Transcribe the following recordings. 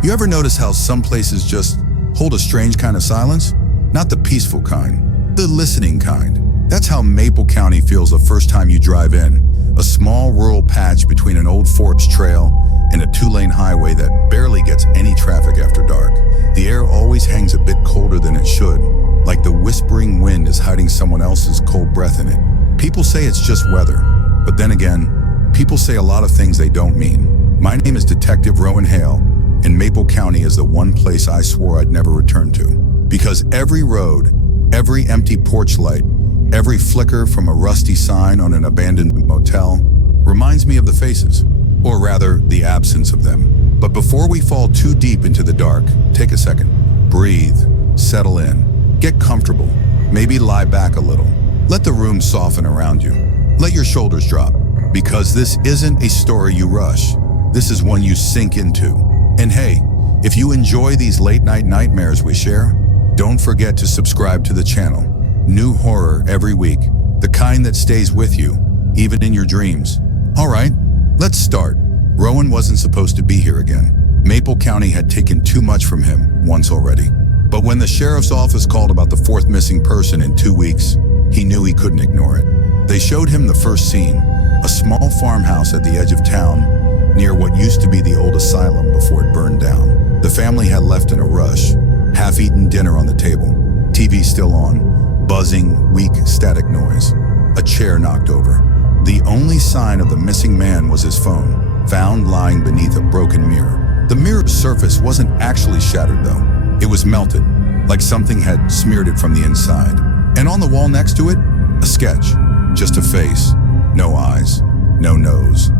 You ever notice how some places just hold a strange kind of silence? Not the peaceful kind, the listening kind. That's how Maple County feels the first time you drive in. A small rural patch between an old forest trail and a 2-lane highway that barely gets any traffic after dark. The air always hangs a bit colder than it should, like the whispering wind is hiding someone else's cold breath in it. People say it's just weather, but then again, people say a lot of things they don't mean. My name is Detective Rowan Hale, and Maple County is the one place I swore I'd never return to. Because every road, every empty porch light, every flicker from a rusty sign on an abandoned motel reminds me of the faces, or rather, the absence of them. But before we fall too deep into the dark, take a second. Breathe, settle in, get comfortable, maybe lie back a little. Let the room soften around you. Let your shoulders drop, because this isn't a story you rush. This is one you sink into. And hey, if you enjoy these late-night nightmares we share, don't forget to subscribe to the channel. New horror every week, the kind that stays with you, even in your dreams. All right, let's start. Rowan wasn't supposed to be here again. Maple County had taken too much from him once already. But when the sheriff's office called about the 4th missing person in 2 weeks, he knew he couldn't ignore it. They showed him the first scene, a small farmhouse at the edge of town, near what used to be the old asylum before it burned down. The family had left in a rush, half-eaten dinner on the table, TV still on, buzzing, weak, static noise. A chair knocked over. The only sign of the missing man was his phone, found lying beneath a broken mirror. The mirror's surface wasn't actually shattered though. It was melted, like something had smeared it from the inside. And on the wall next to it, a sketch. Just a face, no eyes, no nose,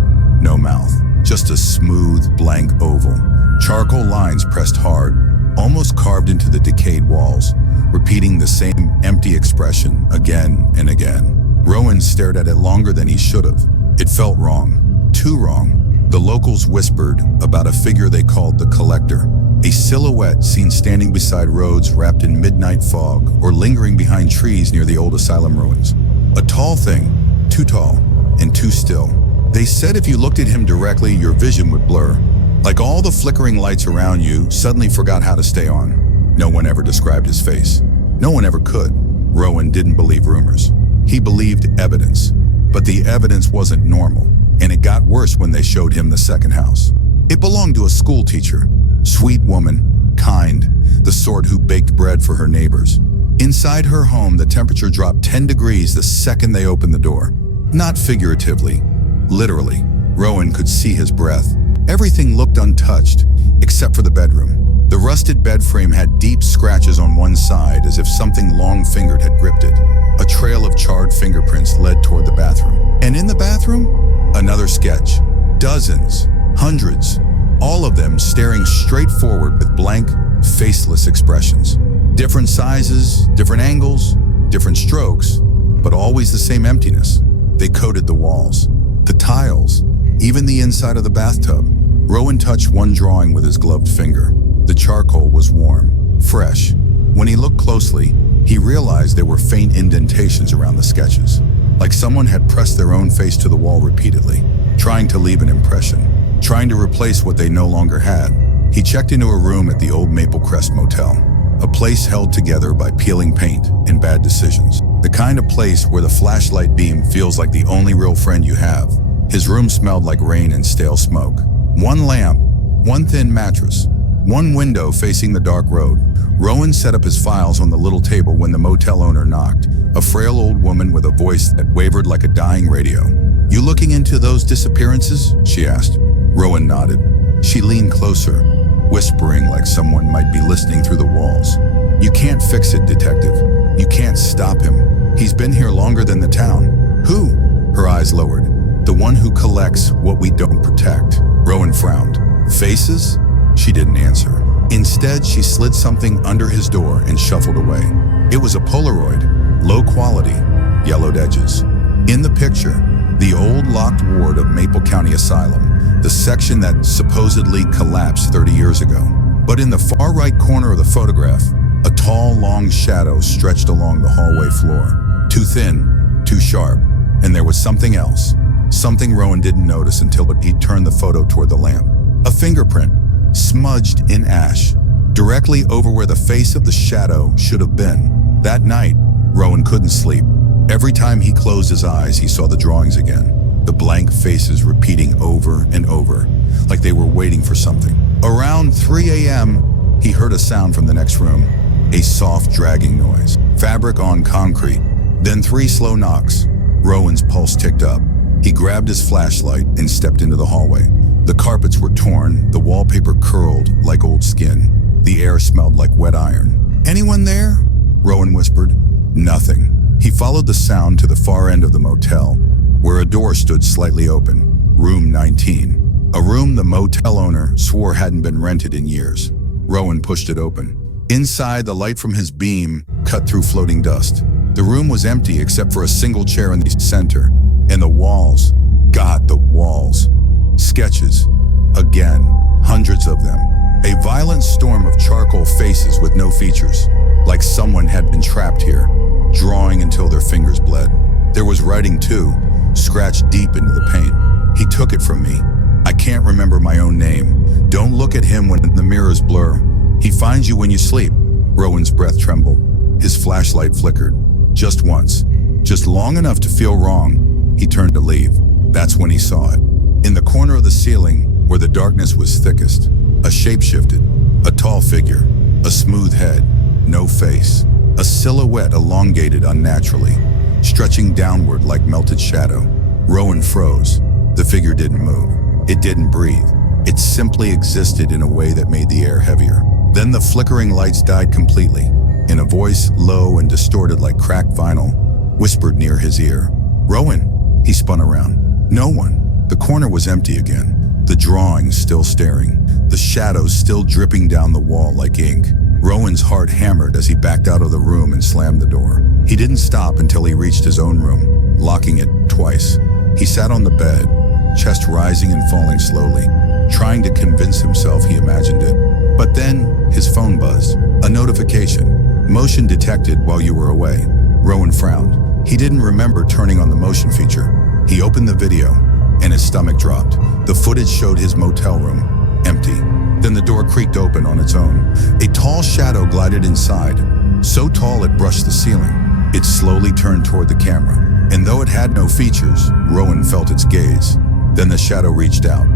no mouth. Just a smooth, blank oval. Charcoal lines pressed hard, almost carved into the decayed walls, repeating the same empty expression again and again. Rowan stared at it longer than he should have. It felt wrong, too wrong. The locals whispered about a figure they called the Collector, a silhouette seen standing beside roads wrapped in midnight fog or lingering behind trees near the old asylum ruins. A tall thing, too tall and too still. They said if you looked at him directly, your vision would blur, like all the flickering lights around you suddenly forgot how to stay on. No one ever described his face. No one ever could. Rowan didn't believe rumors. He believed evidence. But the evidence wasn't normal, and it got worse when they showed him the second house. It belonged to a school teacher. Sweet woman, kind, the sort who baked bread for her neighbors. Inside her home, the temperature dropped 10 degrees the second they opened the door. Not figuratively, literally. Rowan could see his breath. Everything looked untouched, except for the bedroom. The rusted bed frame had deep scratches on one side, as if something long-fingered had gripped it. A trail of charred fingerprints led toward the bathroom. And in the bathroom, another sketch. Dozens, hundreds, all of them staring straight forward with blank, faceless expressions. Different sizes, different angles, different strokes, but always the same emptiness. They coated the walls, the tiles, even the inside of the bathtub. Rowan touched one drawing with his gloved finger. The charcoal was warm, fresh. When he looked closely, he realized there were faint indentations around the sketches, like someone had pressed their own face to the wall repeatedly, trying to leave an impression, trying to replace what they no longer had. He checked into a room at the old Maple Crest Motel, a place held together by peeling paint and bad decisions. The kind of place where the flashlight beam feels like the only real friend you have. His room smelled like rain and stale smoke. One lamp, one thin mattress, one window facing the dark road. Rowan set up his files on the little table when the motel owner knocked, a frail old woman with a voice that wavered like a dying radio. "You looking into those disappearances?" she asked. Rowan nodded. She leaned closer, whispering like someone might be listening through the walls. "You can't fix it, detective. You can't stop him. He's been here longer than the town." "Who?" Her eyes lowered. "The one who collects what we don't protect." Rowan frowned. "Faces?" She didn't answer. Instead, she slid something under his door and shuffled away. It was a Polaroid, low quality, yellowed edges. In the picture, the old locked ward of Maple County Asylum, the section that supposedly collapsed 30 years ago. But in the far right corner of the photograph, a tall, long shadow stretched along the hallway floor. Too thin, too sharp, and there was something else. Something Rowan didn't notice until he turned the photo toward the lamp. A fingerprint, smudged in ash, directly over where the face of the shadow should have been. That night, Rowan couldn't sleep. Every time he closed his eyes, he saw the drawings again. The blank faces repeating over and over, like they were waiting for something. Around 3 a.m., he heard a sound from the next room, a soft dragging noise, fabric on concrete, then 3 slow knocks. Rowan's pulse ticked up. He grabbed his flashlight and stepped into the hallway. The carpets were torn, the wallpaper curled like old skin. The air smelled like wet iron. "Anyone there?" Rowan whispered. Nothing. He followed the sound to the far end of the motel, where a door stood slightly open. Room 19. A room the motel owner swore hadn't been rented in years. Rowan pushed it open. Inside, the light from his beam cut through floating dust. The room was empty except for a single chair in the center. And the walls, God, the walls. Sketches. Again, hundreds of them. A violent storm of charcoal faces with no features, like someone had been trapped here, drawing until their fingers bled. There was writing too, scratched deep into the paint. "He took it from me. I can't remember my own name. Don't look at him when the mirrors blur. He finds you when you sleep." Rowan's breath trembled. His flashlight flickered. Just once. Just long enough to feel wrong. He turned to leave. That's when he saw it. In the corner of the ceiling, where the darkness was thickest, a shape shifted. A tall figure. A smooth head. No face. A silhouette elongated unnaturally, stretching downward like melted shadow. Rowan froze. The figure didn't move. It didn't breathe. It simply existed in a way that made the air heavier. Then the flickering lights died completely, and a voice, low and distorted like cracked vinyl, whispered near his ear. "Rowan." He spun around. No one. The corner was empty again. The drawings still staring. The shadows still dripping down the wall like ink. Rowan's heart hammered as he backed out of the room and slammed the door. He didn't stop until he reached his own room, locking it twice. He sat on the bed, chest rising and falling slowly, trying to convince himself he imagined it. But then his phone buzzed. A notification. "Motion detected while you were away." Rowan frowned. He didn't remember turning on the motion feature. He opened the video, and his stomach dropped. The footage showed his motel room, empty. Then the door creaked open on its own. A tall shadow glided inside, so tall it brushed the ceiling. It slowly turned toward the camera, and though it had no features, Rowan felt its gaze. Then the shadow reached out.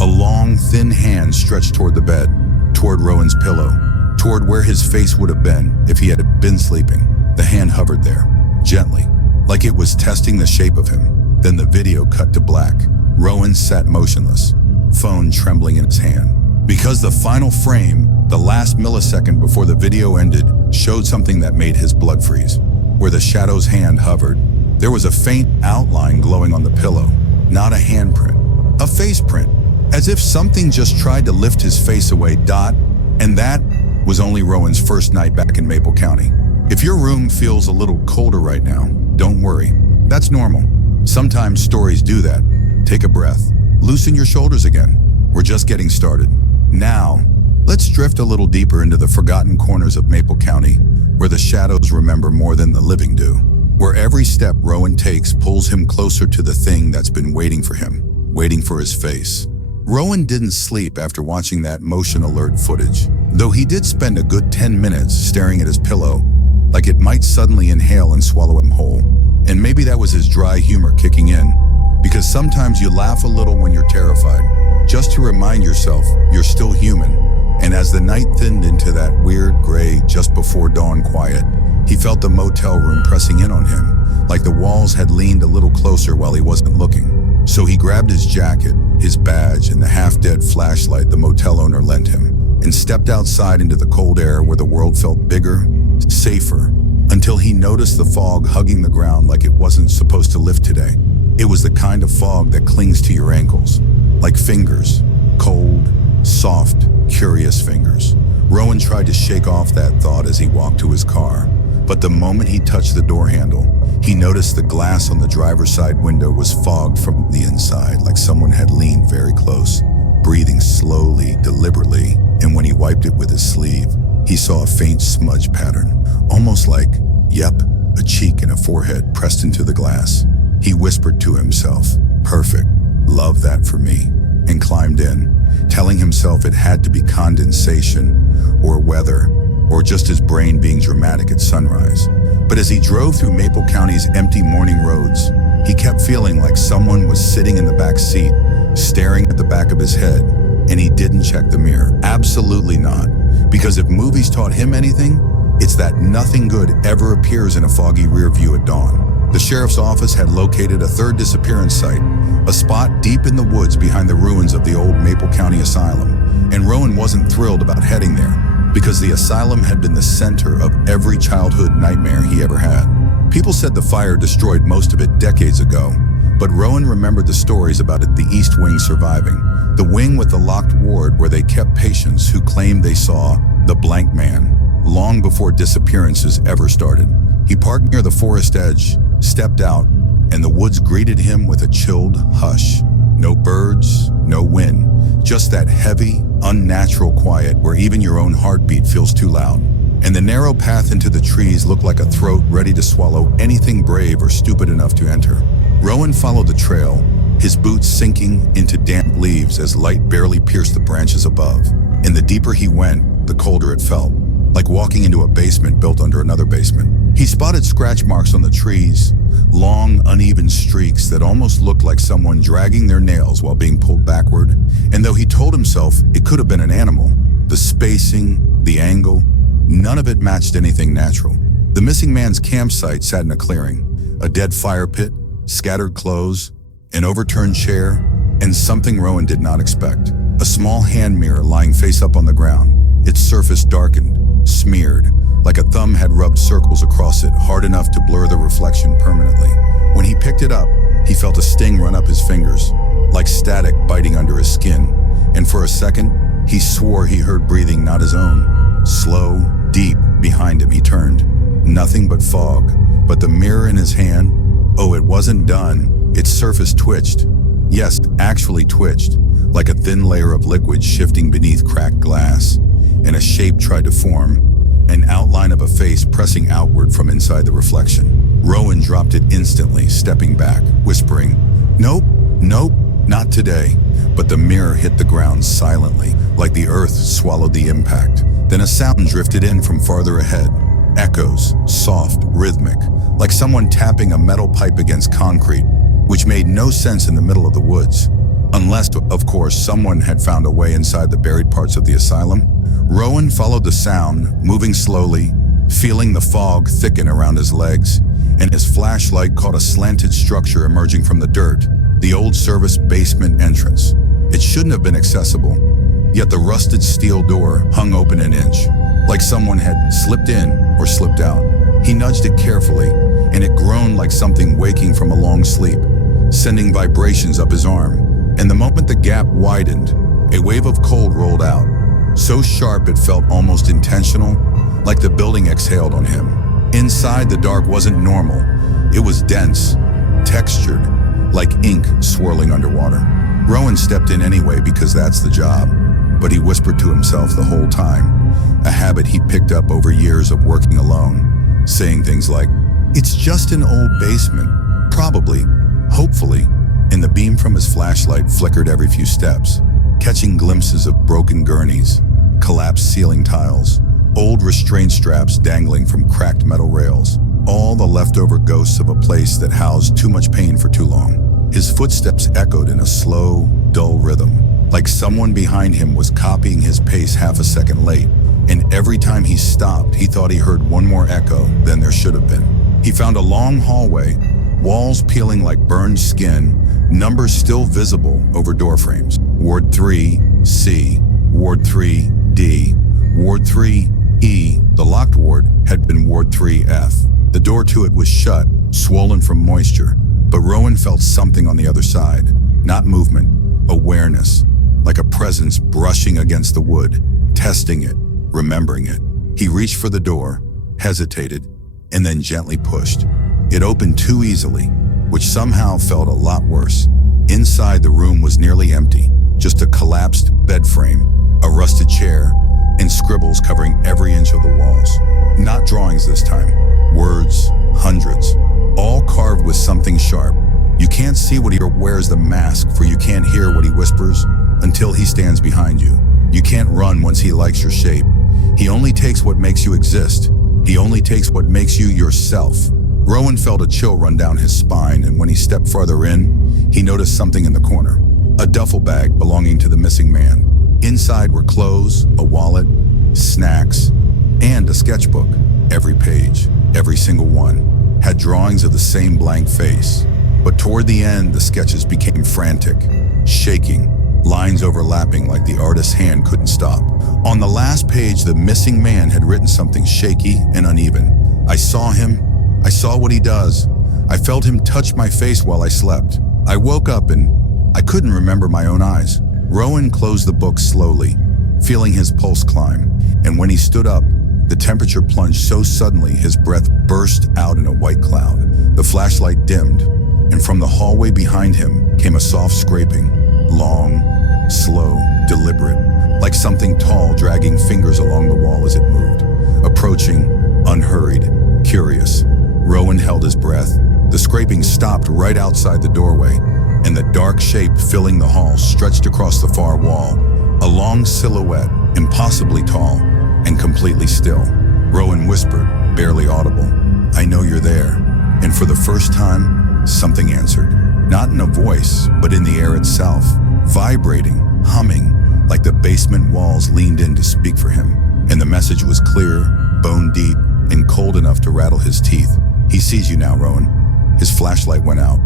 A long, thin hand stretched toward the bed, toward Rowan's pillow, toward where his face would have been if he had been sleeping. The hand hovered there, gently, like it was testing the shape of him. Then the video cut to black. Rowan sat motionless, phone trembling in his hand. Because the final frame, the last millisecond before the video ended, showed something that made his blood freeze. Where the shadow's hand hovered, there was a faint outline glowing on the pillow. Not a handprint, a face print, as if something just tried to lift his face away. And that was only Rowan's first night back in Maple County. If your room feels a little colder right now, don't worry. That's normal. Sometimes stories do that. Take a breath. Loosen your shoulders again. We're just getting started. Now, let's drift a little deeper into the forgotten corners of Maple County, where the shadows remember more than the living do. Where every step Rowan takes pulls him closer to the thing that's been waiting for him, waiting for his face. Rowan didn't sleep after watching that motion alert footage, though he did spend a good 10 minutes staring at his pillow, like it might suddenly inhale and swallow him whole. And maybe that was his dry humor kicking in, because sometimes you laugh a little when you're terrified, just to remind yourself you're still human. And as the night thinned into that weird gray just before dawn quiet, he felt the motel room pressing in on him, like the walls had leaned a little closer while he wasn't looking. So he grabbed his jacket, his badge, and the half-dead flashlight the motel owner lent him, and stepped outside into the cold air where the world felt bigger, safer, until he noticed the fog hugging the ground like it wasn't supposed to lift today. It was the kind of fog that clings to your ankles, like fingers, cold, soft, curious fingers. Rowan tried to shake off that thought as he walked to his car, but the moment he touched the door handle, he noticed the glass on the driver's side window was fogged from the inside, like someone had leaned very close, breathing slowly, deliberately, and when he wiped it with his sleeve, he saw a faint smudge pattern, almost like, yep, a cheek and a forehead pressed into the glass. He whispered to himself, "Perfect, love that for me," and climbed in. telling himself it had to be condensation or weather or just his brain being dramatic at sunrise. But as he drove through Maple County's empty morning roads, he kept feeling like someone was sitting in the back seat, staring at the back of his head, and he didn't check the mirror. Absolutely not. Because if movies taught him anything, it's that nothing good ever appears in a foggy rear view at dawn. The sheriff's office had located a third disappearance site, a spot deep in the woods behind the ruins of the old Maple County Asylum, and Rowan wasn't thrilled about heading there, because the asylum had been the center of every childhood nightmare he ever had. People said the fire destroyed most of it decades ago, but Rowan remembered the stories about it, the East Wing surviving, the wing with the locked ward where they kept patients who claimed they saw the blank man long before disappearances ever started. He parked near the forest edge, stepped out, and the woods greeted him with a chilled hush. No birds, no wind, just that heavy, unnatural quiet where even your own heartbeat feels too loud. And the narrow path into the trees looked like a throat ready to swallow anything brave or stupid enough to enter. Rowan followed the trail, his boots sinking into damp leaves as light barely pierced the branches above. And the deeper he went, the colder it felt, like walking into a basement built under another basement. He spotted scratch marks on the trees, long, uneven streaks that almost looked like someone dragging their nails while being pulled backward. And though he told himself it could have been an animal, the spacing, the angle, none of it matched anything natural. The missing man's campsite sat in a clearing, a dead fire pit, scattered clothes, an overturned chair, and something Rowan did not expect. A small hand mirror lying face up on the ground, its surface darkened, smeared, like a thumb had rubbed circles across it hard enough to blur the reflection permanently. When he picked it up, he felt a sting run up his fingers, like static biting under his skin, and for a second, he swore he heard breathing not his own. Slow, deep, behind him he turned. Nothing but fog, but the mirror in his hand, oh, it wasn't done. Its surface twitched. Yes, actually twitched, like a thin layer of liquid shifting beneath cracked glass, and a shape tried to form, an outline of a face pressing outward from inside the reflection. Rowan dropped it instantly, stepping back, whispering, "Nope, nope, not today." But the mirror hit the ground silently, like the earth swallowed the impact. Then a sound drifted in from farther ahead. Echoes, soft, rhythmic, like someone tapping a metal pipe against concrete, which made no sense in the middle of the woods. Unless, of course, someone had found a way inside the buried parts of the asylum. Rowan followed the sound, moving slowly, feeling the fog thicken around his legs, and his flashlight caught a slanted structure emerging from the dirt, the old service basement entrance. It shouldn't have been accessible, yet the rusted steel door hung open an inch, like someone had slipped in or slipped out. He nudged it carefully, and it groaned like something waking from a long sleep, sending vibrations up his arm. And the moment the gap widened, a wave of cold rolled out, so sharp it felt almost intentional, like the building exhaled on him. Inside, the dark wasn't normal. It was dense, textured, like ink swirling underwater. Rowan stepped in anyway because that's the job, but he whispered to himself the whole time, a habit he picked up over years of working alone, saying things like, "It's just an old basement, probably, hopefully," and the beam from his flashlight flickered every few steps, catching glimpses of broken gurneys, collapsed ceiling tiles, old restraint straps dangling from cracked metal rails, all the leftover ghosts of a place that housed too much pain for too long. His footsteps echoed in a slow, dull rhythm, like someone behind him was copying his pace half a second late, and every time he stopped, he thought he heard one more echo than there should have been. He found a long hallway, walls peeling like burned skin, numbers still visible over doorframes. Ward 3C, Ward 3D, Ward 3E. The locked ward had been Ward 3F. The door to it was shut, swollen from moisture, but Rowan felt something on the other side. Not movement, awareness, like a presence brushing against the wood, testing it, remembering it. He reached for the door, hesitated, and then gently pushed. It opened too easily, which somehow felt a lot worse. Inside, the room was nearly empty, just a collapsed bed frame, a rusted chair, and scribbles covering every inch of the walls. Not drawings this time, words, hundreds, all carved with something sharp. You can't see what he wears the mask, for you can't hear what he whispers, until he stands behind you. You can't run once he likes your shape. He only takes what makes you exist. He only takes what makes you yourself. Rowan felt a chill run down his spine, and when he stepped farther in, he noticed something in the corner. A duffel bag belonging to the missing man. Inside were clothes, a wallet, snacks, and a sketchbook. Every page, every single one, had drawings of the same blank face. But toward the end, the sketches became frantic, shaking, lines overlapping like the artist's hand couldn't stop. On the last page, the missing man had written something shaky and uneven. I saw him. I saw what he does. I felt him touch my face while I slept. I woke up and I couldn't remember my own eyes. Rowan closed the book slowly, feeling his pulse climb. And when he stood up, the temperature plunged so suddenly his breath burst out in a white cloud. The flashlight dimmed, and from the hallway behind him came a soft scraping, long, slow, deliberate, like something tall dragging fingers along the wall as it moved. Approaching, unhurried, curious. Rowan held his breath. The scraping stopped right outside the doorway, and the dark shape filling the hall stretched across the far wall. A long silhouette, impossibly tall, and completely still. Rowan whispered, barely audible, "I know you're there." And for the first time, something answered. Not in a voice, but in the air itself, vibrating, humming, like the basement walls leaned in to speak for him. And the message was clear, bone deep, and cold enough to rattle his teeth. "He sees you now, Rowan." His flashlight went out.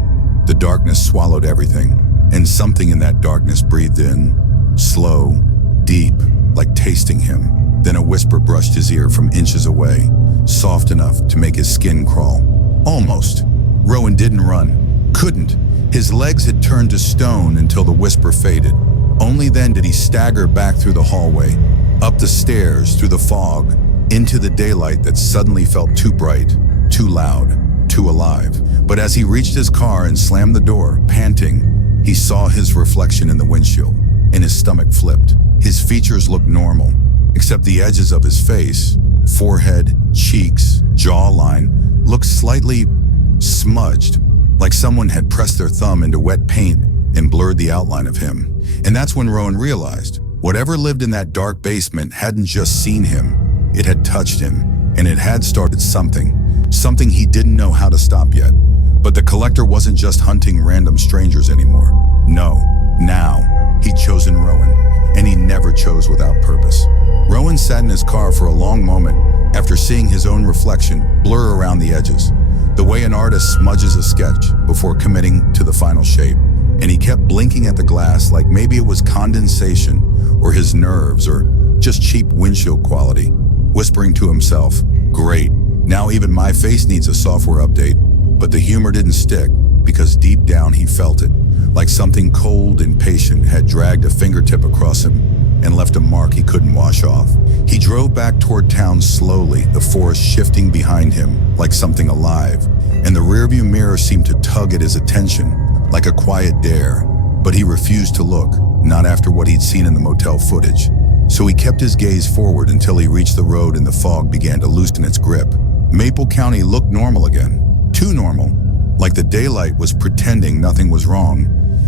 The darkness swallowed everything, and something in that darkness breathed in, slow, deep, like tasting him. Then a whisper brushed his ear from inches away, soft enough to make his skin crawl. Almost. Rowan didn't run. Couldn't. His legs had turned to stone until the whisper faded. Only then did he stagger back through the hallway, up the stairs, through the fog, into the daylight that suddenly felt too bright, too loud, too alive. But as he reached his car and slammed the door, panting, he saw his reflection in the windshield, and his stomach flipped. His features looked normal, except the edges of his face, forehead, cheeks, jawline, looked slightly smudged, like someone had pressed their thumb into wet paint and blurred the outline of him. And that's when Rowan realized, whatever lived in that dark basement hadn't just seen him, it had touched him, and it had started something he didn't know how to stop yet. But the collector wasn't just hunting random strangers anymore. No, now, he'd chosen Rowan, and he never chose without purpose. Rowan sat in his car for a long moment after seeing his own reflection blur around the edges, the way an artist smudges a sketch before committing to the final shape. And he kept blinking at the glass like maybe it was condensation, or his nerves, or just cheap windshield quality, whispering to himself, "Great, now even my face needs a software update." But the humor didn't stick, because deep down he felt it, like something cold and patient had dragged a fingertip across him and left a mark he couldn't wash off. He drove back toward town slowly, the forest shifting behind him like something alive, and the rearview mirror seemed to tug at his attention like a quiet dare. But he refused to look, not after what he'd seen in the motel footage. So he kept his gaze forward until he reached the road and the fog began to loosen its grip. Maple County looked normal again. Too normal, like the daylight was pretending nothing was wrong,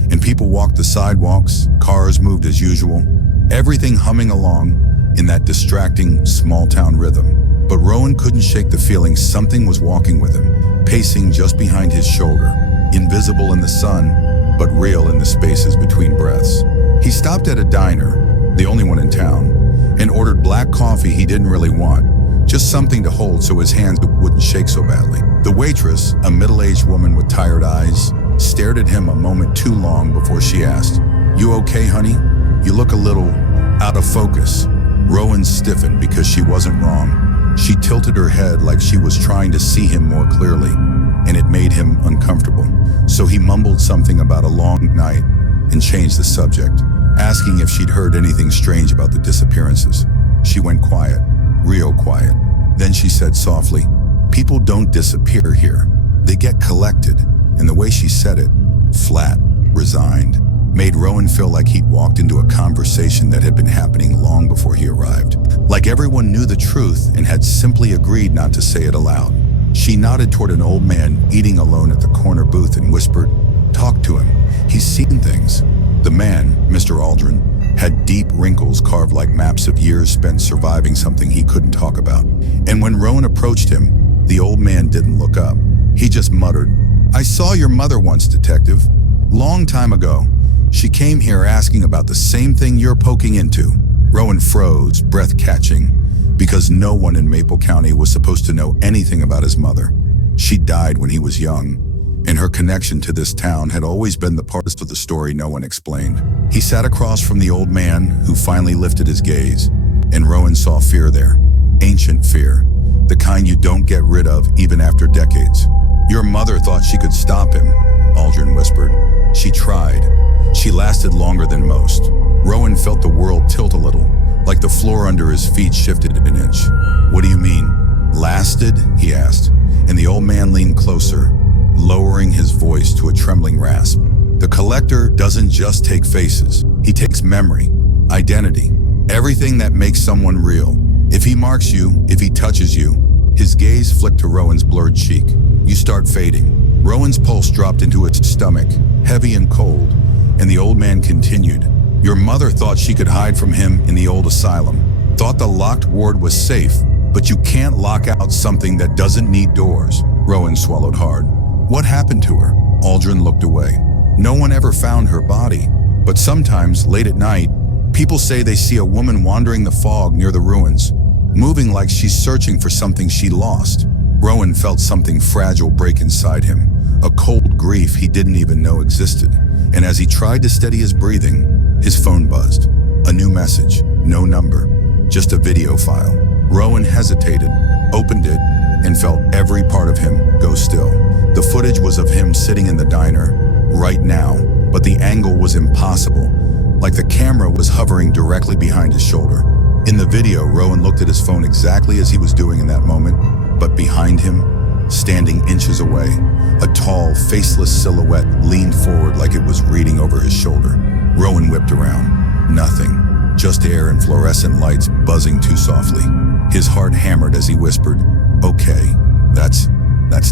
and people walked the sidewalks, cars moved as usual, everything humming along in that distracting small-town rhythm. But Rowan couldn't shake the feeling something was walking with him, pacing just behind his shoulder, invisible in the sun, but real in the spaces between breaths. He stopped at a diner, the only one in town, and ordered black coffee he didn't really want, just something to hold so his hands wouldn't shake so badly. The waitress, a middle-aged woman with tired eyes, stared at him a moment too long before she asked, "You okay, honey? You look a little out of focus." Rowan stiffened because she wasn't wrong. She tilted her head like she was trying to see him more clearly, and it made him uncomfortable. So he mumbled something about a long night and changed the subject, asking if she'd heard anything strange about the disappearances. She went quiet, real quiet. Then she said softly, "People don't disappear here. They get collected." And the way she said it, flat, resigned, made Rowan feel like he'd walked into a conversation that had been happening long before he arrived. Like everyone knew the truth and had simply agreed not to say it aloud. She nodded toward an old man eating alone at the corner booth and whispered, "Talk to him. He's seen things." The man, Mr. Aldrin, had deep wrinkles carved like maps of years spent surviving something he couldn't talk about. And when Rowan approached him, the old man didn't look up. He just muttered, "I saw your mother once, detective. Long time ago. She came here asking about the same thing you're poking into." Rowan froze, breath catching, because no one in Maple County was supposed to know anything about his mother. She died when he was young, and her connection to this town had always been the part of the story no one explained. He sat across from the old man, who finally lifted his gaze, and Rowan saw fear there. Ancient fear, the kind you don't get rid of even after decades. "Your mother thought she could stop him," Aldrin whispered. "She tried. She lasted longer than most." Rowan felt the world tilt a little, like the floor under his feet shifted an inch. "What do you mean? Lasted?" he asked, and the old man leaned closer, lowering his voice to a trembling rasp. "The collector doesn't just take faces. He takes memory, identity, everything that makes someone real. If he marks you, if he touches you." His gaze flicked to Rowan's blurred cheek. "You start fading." Rowan's pulse dropped into his stomach, heavy and cold, and the old man continued. "Your mother thought she could hide from him in the old asylum, thought the locked ward was safe, but you can't lock out something that doesn't need doors." Rowan swallowed hard. "What happened to her?" Aldrin looked away. "No one ever found her body, but sometimes, late at night, people say they see a woman wandering the fog near the ruins, moving like she's searching for something she lost." Rowan felt something fragile break inside him, a cold grief he didn't even know existed. And as he tried to steady his breathing, his phone buzzed. A new message, no number, just a video file. Rowan hesitated, opened it, and felt every part of him go still. The footage was of him sitting in the diner, right now, but the angle was impossible, like the camera was hovering directly behind his shoulder. In the video, Rowan looked at his phone exactly as he was doing in that moment, but behind him, standing inches away, a tall, faceless silhouette leaned forward like it was reading over his shoulder. Rowan whipped around. Nothing, just air and fluorescent lights buzzing too softly. His heart hammered as he whispered, "Okay, that's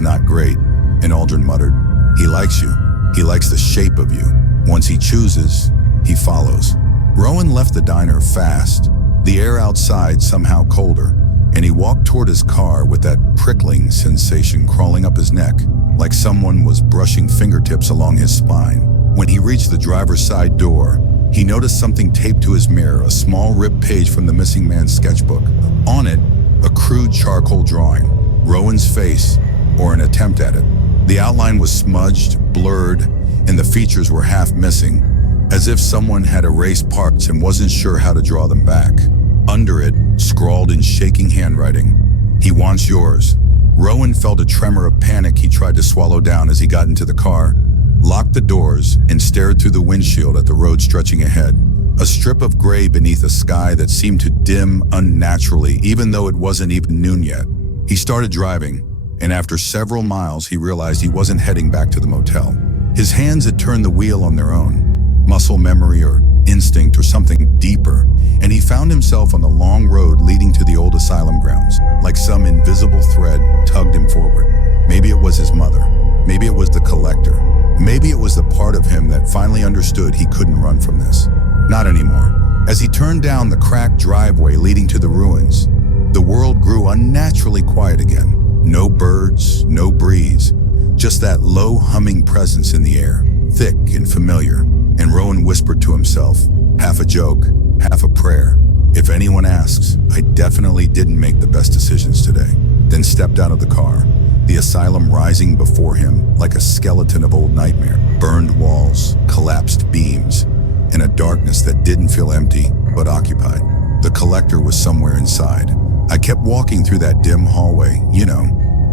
not great." And Aldrin muttered, "He likes you. He likes the shape of you. Once he chooses, he follows." Rowan left the diner fast, the air outside somehow colder, and he walked toward his car with that prickling sensation crawling up his neck, like someone was brushing fingertips along his spine. When he reached the driver's side door, he noticed something taped to his mirror, a small ripped page from the missing man's sketchbook. On it, a crude charcoal drawing, Rowan's face, or an attempt at it. The outline was smudged, blurred, and the features were half missing, as if someone had erased parts and wasn't sure how to draw them back. Under it, scrawled in shaking handwriting, "He wants yours." Rowan felt a tremor of panic he tried to swallow down as he got into the car, locked the doors, and stared through the windshield at the road stretching ahead. A strip of gray beneath a sky that seemed to dim unnaturally, even though it wasn't even noon yet. He started driving, and after several miles he realized he wasn't heading back to the motel. His hands had turned the wheel on their own, muscle memory or instinct or something deeper, and he found himself on the long road leading to the old asylum grounds, like some invisible thread tugged him forward. Maybe it was his mother. Maybe it was the collector. Maybe it was the part of him that finally understood he couldn't run from this. Not anymore. As he turned down the cracked driveway leading to the ruins, the world grew unnaturally quiet again. No birds, no breeze, just that low humming presence in the air, thick and familiar. And Rowan whispered to himself, half a joke, half a prayer, "If anyone asks, I definitely didn't make the best decisions today." Then stepped out of the car, the asylum rising before him like a skeleton of old nightmare. Burned walls, collapsed beams, and a darkness that didn't feel empty, but occupied. The collector was somewhere inside. I kept walking through that dim hallway,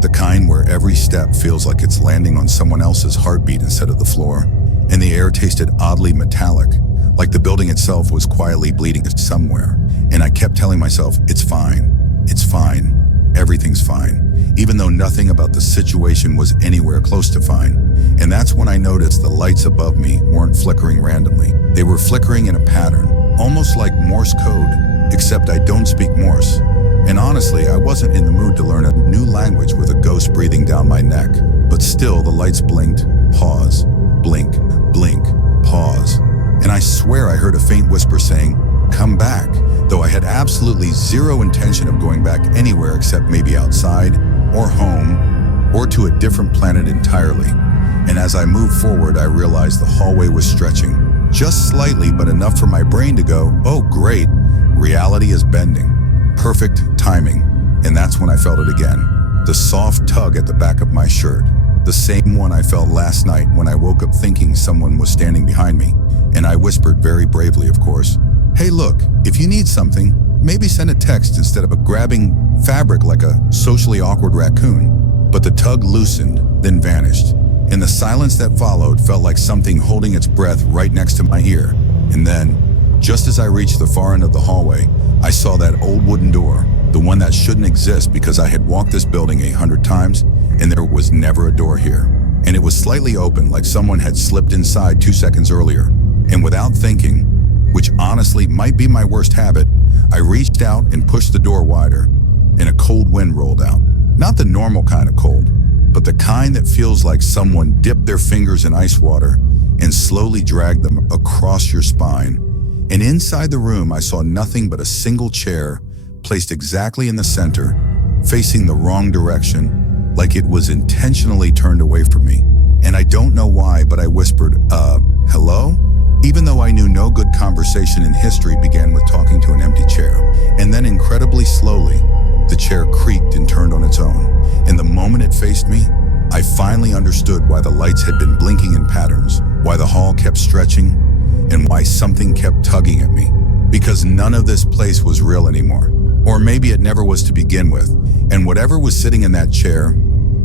the kind where every step feels like it's landing on someone else's heartbeat instead of the floor. And the air tasted oddly metallic, like the building itself was quietly bleeding somewhere. And I kept telling myself, it's fine, everything's fine, even though nothing about the situation was anywhere close to fine. And that's when I noticed the lights above me weren't flickering randomly. They were flickering in a pattern, almost like Morse code, except I don't speak Morse. And honestly, I wasn't in the mood to learn a new language with a ghost breathing down my neck. But still, the lights blinked, pause, blink, blink, pause. and I swear I heard a faint whisper saying, "Come back," though I had absolutely zero intention of going back anywhere except maybe outside, or home, or to a different planet entirely. And as I moved forward, I realized the hallway was stretching, just slightly but enough for my brain to go, "Oh great, reality is bending." Perfect timing. And that's when I felt it again. The soft tug at the back of my shirt. The same one I felt last night when I woke up thinking someone was standing behind me. And I whispered very bravely, of course, "Hey look, if you need something, maybe send a text instead of grabbing fabric like a socially awkward raccoon." But the tug loosened, then vanished. And the silence that followed felt like something holding its breath right next to my ear. And then, just as I reached the far end of the hallway, I saw that old wooden door, the one that shouldn't exist because I had walked this building 100 times, and there was never a door here. And it was slightly open, like someone had slipped inside 2 seconds earlier. And without thinking, which honestly might be my worst habit, I reached out and pushed the door wider, and a cold wind rolled out. Not the normal kind of cold, but the kind that feels like someone dipped their fingers in ice water and slowly dragged them across your spine. And inside the room, I saw nothing but a single chair placed exactly in the center, facing the wrong direction, like it was intentionally turned away from me. And I don't know why, but I whispered, hello? Even though I knew no good conversation in history began with talking to an empty chair. And then incredibly slowly, the chair creaked and turned on its own. And the moment it faced me, I finally understood why the lights had been blinking in patterns, why the hall kept stretching, and why something kept tugging at me. Because none of this place was real anymore. Or maybe it never was to begin with. And whatever was sitting in that chair,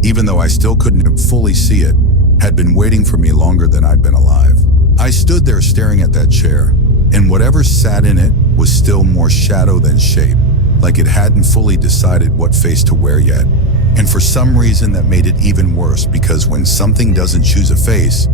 even though I still couldn't fully see it, had been waiting for me longer than I'd been alive. I stood there staring at that chair, and whatever sat in it was still more shadow than shape, like it hadn't fully decided what face to wear yet. And for some reason that made it even worse, because when something doesn't choose a face,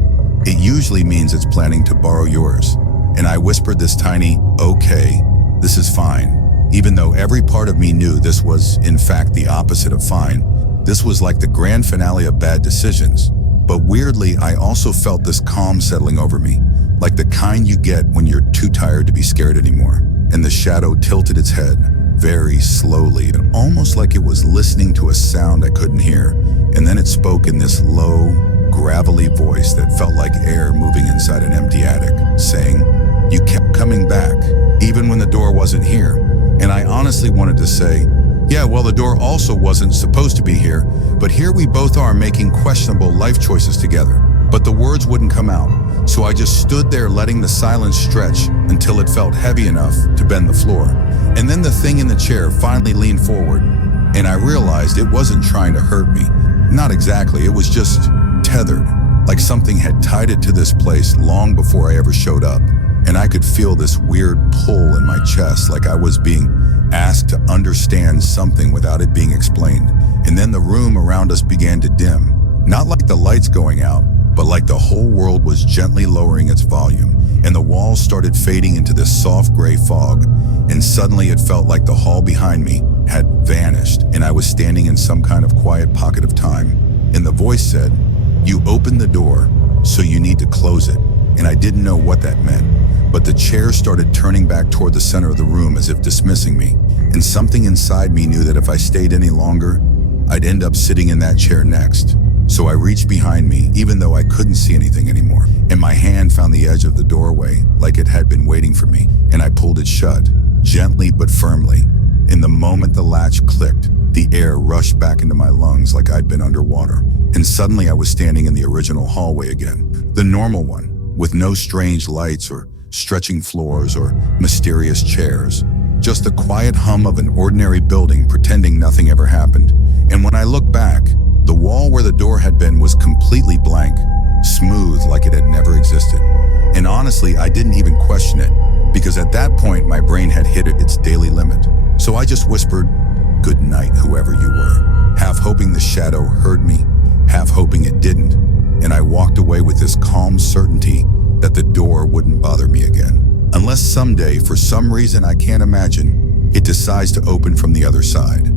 it usually means it's planning to borrow yours. And I whispered this tiny, "Okay, this is fine," even though every part of me knew this was, in fact, the opposite of fine. This was like the grand finale of bad decisions. But weirdly, I also felt this calm settling over me, like the kind you get when you're too tired to be scared anymore. And the shadow tilted its head, very slowly, and almost like it was listening to a sound I couldn't hear. And then it spoke in this low, gravelly voice that felt like air moving inside an empty attic, saying, "You kept coming back, even when the door wasn't here." And I honestly wanted to say, "Yeah, well, the door also wasn't supposed to be here, but here we both are making questionable life choices together." But the words wouldn't come out, so I just stood there letting the silence stretch until it felt heavy enough to bend the floor. And then the thing in the chair finally leaned forward, and I realized it wasn't trying to hurt me. Not exactly, it was just tethered, like something had tied it to this place long before I ever showed up. And I could feel this weird pull in my chest, like I was being asked to understand something without it being explained. And then the room around us began to dim, not like the lights going out, but like the whole world was gently lowering its volume. And the walls started fading into this soft gray fog, and suddenly it felt like the hall behind me had vanished, and I was standing in some kind of quiet pocket of time. And the voice said, "You opened the door, so you need to close it." And I didn't know what that meant. But the chair started turning back toward the center of the room as if dismissing me. And something inside me knew that if I stayed any longer, I'd end up sitting in that chair next. So I reached behind me, even though I couldn't see anything anymore. And my hand found the edge of the doorway, like it had been waiting for me. And I pulled it shut, gently but firmly. In the moment the latch clicked, the air rushed back into my lungs like I'd been underwater. And suddenly I was standing in the original hallway again. The normal one, with no strange lights or stretching floors or mysterious chairs. Just the quiet hum of an ordinary building pretending nothing ever happened. And when I looked back, the wall where the door had been was completely blank, smooth like it had never existed. And honestly, I didn't even question it, because at that point my brain had hit its daily limit. So I just whispered, "Good night, whoever you were," half hoping the shadow heard me, half hoping it didn't. And I walked away with this calm certainty that the door wouldn't bother me again. Unless someday, for some reason I can't imagine, it decides to open from the other side.